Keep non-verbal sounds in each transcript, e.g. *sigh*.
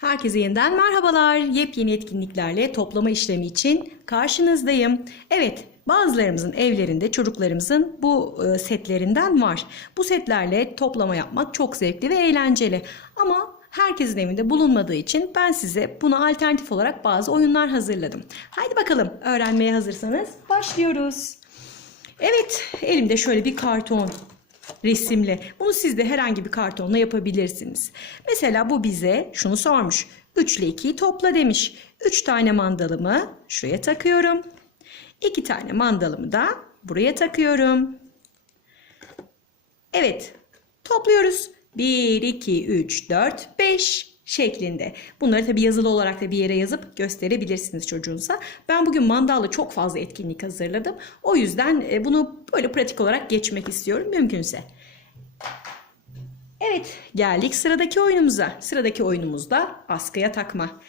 Herkese yeniden merhabalar. Yepyeni etkinliklerle toplama işlemi için karşınızdayım. Evet, bazılarımızın evlerinde çocuklarımızın bu e, setlerinden var. Bu setlerle toplama yapmak çok zevkli ve eğlenceli. Ama herkesin evinde bulunmadığı için ben size buna alternatif olarak bazı oyunlar hazırladım. Haydi bakalım öğrenmeye hazırsanız başlıyoruz. Evet, elimde şöyle bir karton resimle. Bunu siz de herhangi bir kartonla yapabilirsiniz. Mesela bu bize şunu sormuş. 3 ile 2'yi topla demiş. 3 tane mandalımı şuraya takıyorum. 2 tane mandalımı da buraya takıyorum. Evet, topluyoruz. 1, 2, 3, 4, 5 şeklinde. Bunları tabi yazılı olarak da bir yere yazıp gösterebilirsiniz çocuğunuza. Ben bugün mandalla çok fazla etkinlik hazırladım. O yüzden e, bunu böyle pratik olarak geçmek istiyorum mümkünse. Evet, geldik sıradaki oyunumuza. Sıradaki oyunumuz da askıya takma.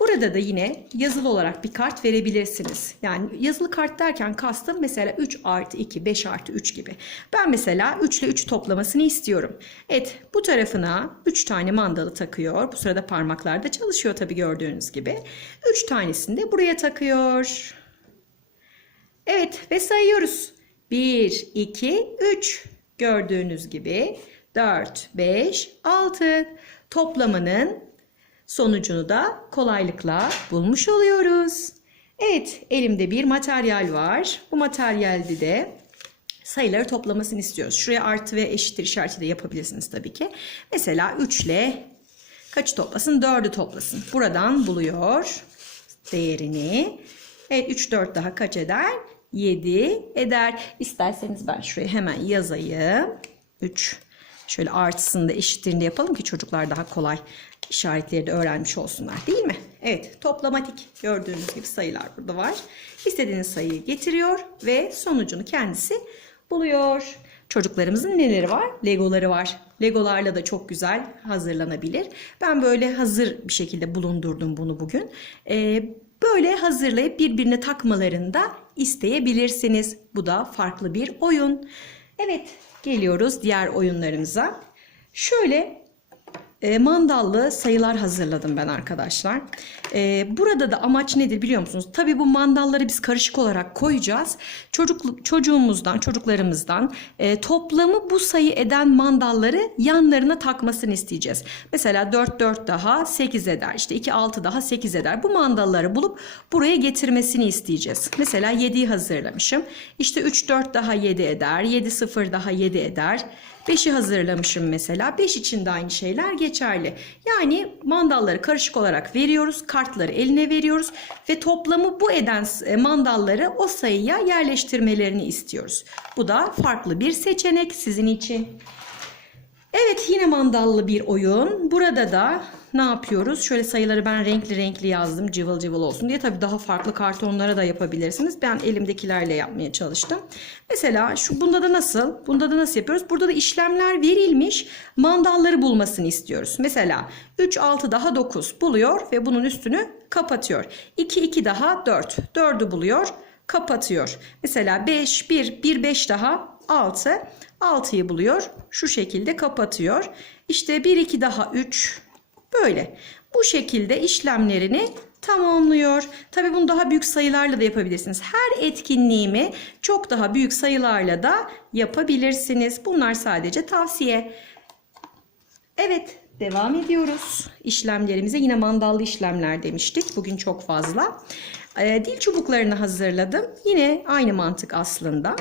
Burada da yine yazılı olarak bir kart verebilirsiniz. Yani yazılı kart derken kastım mesela 3 artı 2, 5 artı 3 gibi. Ben mesela 3 ile 3 toplamasını istiyorum. Evet bu tarafına 3 tane mandalı takıyor. Bu sırada parmaklarda çalışıyor tabii gördüğünüz gibi. 3 tanesini de buraya takıyor. Evet ve sayıyoruz. 1, 2, 3 gördüğünüz gibi 4, 5, 6 toplamanın Sonucunu da kolaylıkla bulmuş oluyoruz. Evet, elimde bir materyal var. Bu materyalde de sayıları toplamasını istiyoruz. Şuraya artı ve eşittir işareti de yapabilirsiniz tabii ki. Mesela 3 ile kaçı toplasın? 4'ü toplasın. Buradan buluyor değerini. Evet 3, 4 daha kaç eder? 7 eder. İsterseniz ben şuraya hemen yazayım. 3 Şöyle artısını da eşittirinde yapalım ki çocuklar daha kolay işaretleri de öğrenmiş olsunlar değil mi? Evet toplamatik gördüğünüz gibi sayılar burada var. İstediğiniz sayıyı getiriyor ve sonucunu kendisi buluyor. Çocuklarımızın neleri var? Legoları var. Legolarla da çok güzel hazırlanabilir. Ben böyle hazır bir şekilde bulundurdum bunu bugün. Ee, böyle hazırlayıp birbirine takmalarını da isteyebilirsiniz. Bu da farklı bir oyun. Evet geliyoruz diğer oyunlarımıza. Şöyle e, mandallı sayılar hazırladım ben arkadaşlar. E, burada da amaç nedir biliyor musunuz? Tabii bu mandalları biz karışık olarak koyacağız. Çocuk, çocuğumuzdan, çocuklarımızdan e, toplamı bu sayı eden mandalları yanlarına takmasını isteyeceğiz. Mesela 4 4 daha 8 eder. İşte 2 6 daha 8 eder. Bu mandalları bulup buraya getirmesini isteyeceğiz. Mesela 7'yi hazırlamışım. İşte 3 4 daha 7 eder. 7 0 daha 7 eder. 5'i hazırlamışım mesela. 5 için de aynı şeyler geçerli. Yani mandalları karışık olarak veriyoruz. Kartları eline veriyoruz. Ve toplamı bu eden e, mandalları o sayıya yerleştirmelerini istiyoruz. Bu da farklı bir seçenek sizin için. Evet yine mandallı bir oyun. Burada da ne yapıyoruz? Şöyle sayıları ben renkli renkli yazdım cıvıl cıvıl olsun diye. Tabii daha farklı kartonlara da yapabilirsiniz. Ben elimdekilerle yapmaya çalıştım. Mesela şu bunda da nasıl? Bunda da nasıl yapıyoruz? Burada da işlemler verilmiş. Mandalları bulmasını istiyoruz. Mesela 3 6 daha 9 buluyor ve bunun üstünü kapatıyor. 2 2 daha 4. 4'ü buluyor, kapatıyor. Mesela 5 1 1 5 daha 6. 6'yı buluyor. Şu şekilde kapatıyor. İşte 1 2 daha 3 Böyle. Bu şekilde işlemlerini tamamlıyor. Tabi bunu daha büyük sayılarla da yapabilirsiniz. Her etkinliğimi çok daha büyük sayılarla da yapabilirsiniz. Bunlar sadece tavsiye. Evet, devam ediyoruz. İşlemlerimize yine mandallı işlemler demiştik. Bugün çok fazla. Ee, dil çubuklarını hazırladım. Yine aynı mantık aslında.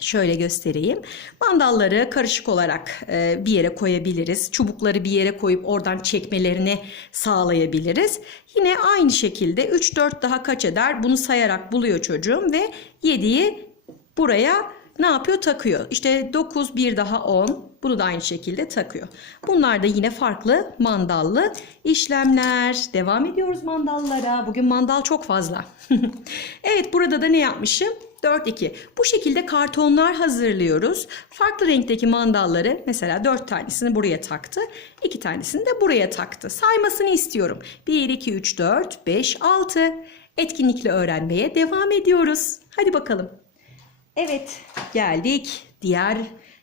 Şöyle göstereyim. Mandalları karışık olarak e, bir yere koyabiliriz. Çubukları bir yere koyup oradan çekmelerini sağlayabiliriz. Yine aynı şekilde 3 4 daha kaç eder? Bunu sayarak buluyor çocuğum ve 7'yi buraya ne yapıyor? Takıyor. İşte 9 bir daha 10. Bunu da aynı şekilde takıyor. Bunlar da yine farklı mandallı işlemler. Devam ediyoruz mandallara. Bugün mandal çok fazla. *laughs* evet burada da ne yapmışım? 4 2. Bu şekilde kartonlar hazırlıyoruz. Farklı renkteki mandalları mesela 4 tanesini buraya taktı. 2 tanesini de buraya taktı. Saymasını istiyorum. 1 2 3 4 5 6. Etkinlikle öğrenmeye devam ediyoruz. Hadi bakalım. Evet, geldik diğer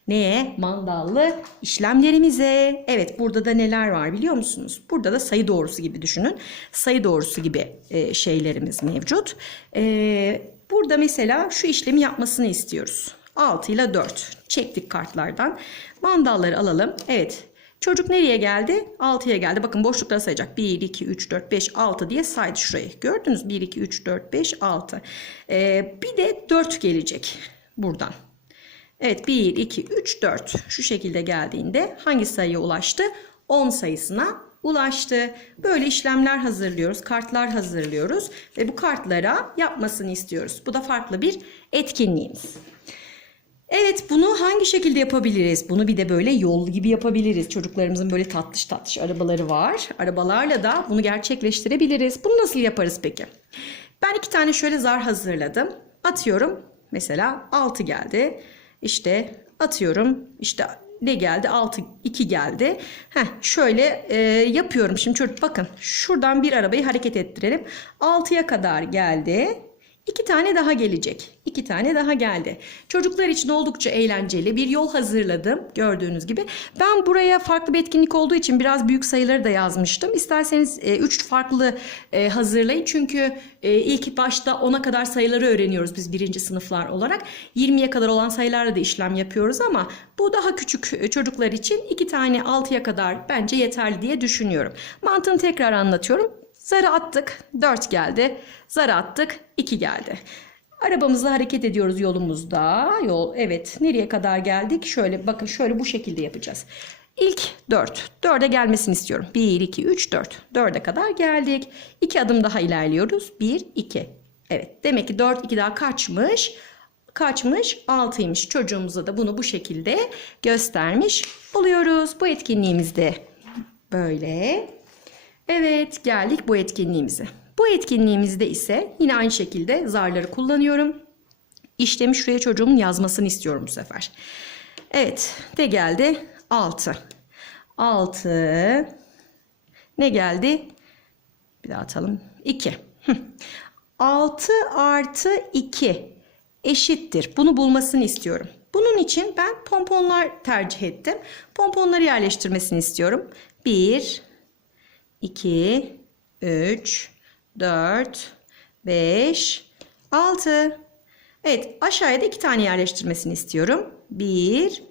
Neye? Mandallı işlemlerimize. Evet burada da neler var biliyor musunuz? Burada da sayı doğrusu gibi düşünün. Sayı doğrusu gibi e, şeylerimiz mevcut. E, burada mesela şu işlemi yapmasını istiyoruz. 6 ile 4 çektik kartlardan. Mandalları alalım. Evet Çocuk nereye geldi? 6'ya geldi. Bakın boşlukları sayacak. 1, 2, 3, 4, 5, 6 diye saydı şurayı. Gördünüz 1, 2, 3, 4, 5, 6. Ee, bir de 4 gelecek buradan. Evet 1, 2, 3, 4 şu şekilde geldiğinde hangi sayıya ulaştı? 10 sayısına ulaştı. Böyle işlemler hazırlıyoruz, kartlar hazırlıyoruz ve bu kartlara yapmasını istiyoruz. Bu da farklı bir etkinliğimiz. Evet bunu hangi şekilde yapabiliriz? Bunu bir de böyle yol gibi yapabiliriz. Çocuklarımızın böyle tatlış tatlış arabaları var. Arabalarla da bunu gerçekleştirebiliriz. Bunu nasıl yaparız peki? Ben iki tane şöyle zar hazırladım. Atıyorum. Mesela 6 geldi. İşte atıyorum. İşte ne geldi? 6, 2 geldi. Heh, şöyle e, yapıyorum. Şimdi çocuk bakın şuradan bir arabayı hareket ettirelim. 6'ya kadar geldi. İki tane daha gelecek. İki tane daha geldi. Çocuklar için oldukça eğlenceli bir yol hazırladım gördüğünüz gibi. Ben buraya farklı bir etkinlik olduğu için biraz büyük sayıları da yazmıştım. İsterseniz 3 farklı e, hazırlayın. Çünkü e, ilk başta 10'a kadar sayıları öğreniyoruz biz birinci sınıflar olarak. 20'ye kadar olan sayılarla da işlem yapıyoruz ama bu daha küçük e, çocuklar için iki tane 6'ya kadar bence yeterli diye düşünüyorum. Mantığını tekrar anlatıyorum. Zarı attık 4 geldi. Zarı attık 2 geldi. Arabamızla hareket ediyoruz yolumuzda. Yol evet nereye kadar geldik? Şöyle bakın şöyle bu şekilde yapacağız. İlk 4. 4'e gelmesini istiyorum. 1, 2, 3, 4. 4'e kadar geldik. 2 adım daha ilerliyoruz. 1, 2. Evet demek ki 4, 2 daha kaçmış? Kaçmış? 6'ymış. Çocuğumuza da bunu bu şekilde göstermiş oluyoruz. Bu etkinliğimizde böyle. Evet geldik bu etkinliğimize. Bu etkinliğimizde ise yine aynı şekilde zarları kullanıyorum. İşlemi şuraya çocuğumun yazmasını istiyorum bu sefer. Evet de geldi 6. 6 ne geldi? Bir daha atalım. 2. 6 artı 2 eşittir. Bunu bulmasını istiyorum. Bunun için ben pomponlar tercih ettim. Pomponları yerleştirmesini istiyorum. 1, 2, 3, 4, 5, 6. Evet aşağıya da iki tane yerleştirmesini istiyorum. 1,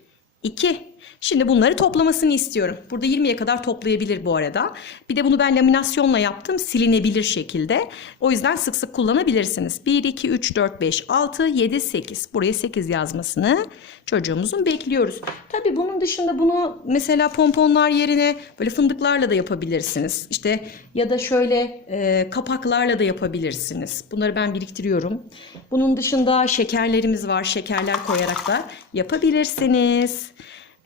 2. Şimdi bunları toplamasını istiyorum. Burada 20'ye kadar toplayabilir bu arada. Bir de bunu ben laminasyonla yaptım. Silinebilir şekilde. O yüzden sık sık kullanabilirsiniz. 1, 2, 3, 4, 5, 6, 7, 8. Buraya 8 yazmasını çocuğumuzun bekliyoruz. Tabii bunun dışında bunu mesela pomponlar yerine böyle fındıklarla da yapabilirsiniz. İşte ya da şöyle e, kapaklarla da yapabilirsiniz. Bunları ben biriktiriyorum. Bunun dışında şekerlerimiz var. Şekerler koyarak da yapabilirsiniz.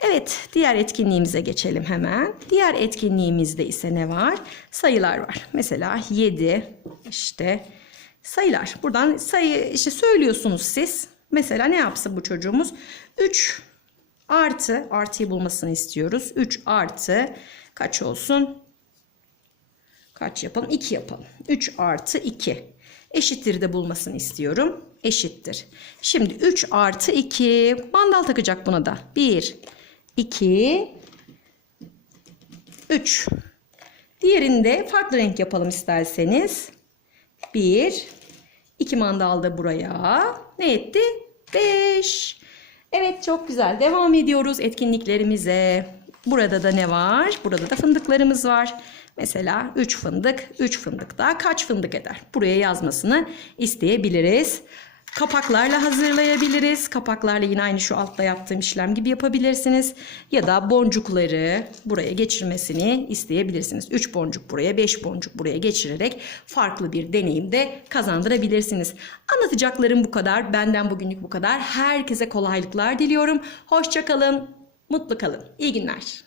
Evet, diğer etkinliğimize geçelim hemen. Diğer etkinliğimizde ise ne var? Sayılar var. Mesela 7 işte sayılar. Buradan sayı işte söylüyorsunuz siz. Mesela ne yapsın bu çocuğumuz? 3 artı artıyı bulmasını istiyoruz. 3 artı kaç olsun? Kaç yapalım? 2 yapalım. 3 artı 2. Eşittir de bulmasını istiyorum. Eşittir. Şimdi 3 artı 2. Mandal takacak buna da. 1, 2, 3. Diğerinde farklı renk yapalım isterseniz. 1, 2 mandal da buraya. Ne etti? 5. Evet çok güzel. Devam ediyoruz etkinliklerimize. Burada da ne var? Burada da fındıklarımız var. Mesela 3 fındık, 3 fındık daha kaç fındık eder? Buraya yazmasını isteyebiliriz. Kapaklarla hazırlayabiliriz. Kapaklarla yine aynı şu altta yaptığım işlem gibi yapabilirsiniz. Ya da boncukları buraya geçirmesini isteyebilirsiniz. 3 boncuk buraya, 5 boncuk buraya geçirerek farklı bir deneyim de kazandırabilirsiniz. Anlatacaklarım bu kadar. Benden bugünlük bu kadar. Herkese kolaylıklar diliyorum. Hoşçakalın, mutlu kalın. İyi günler.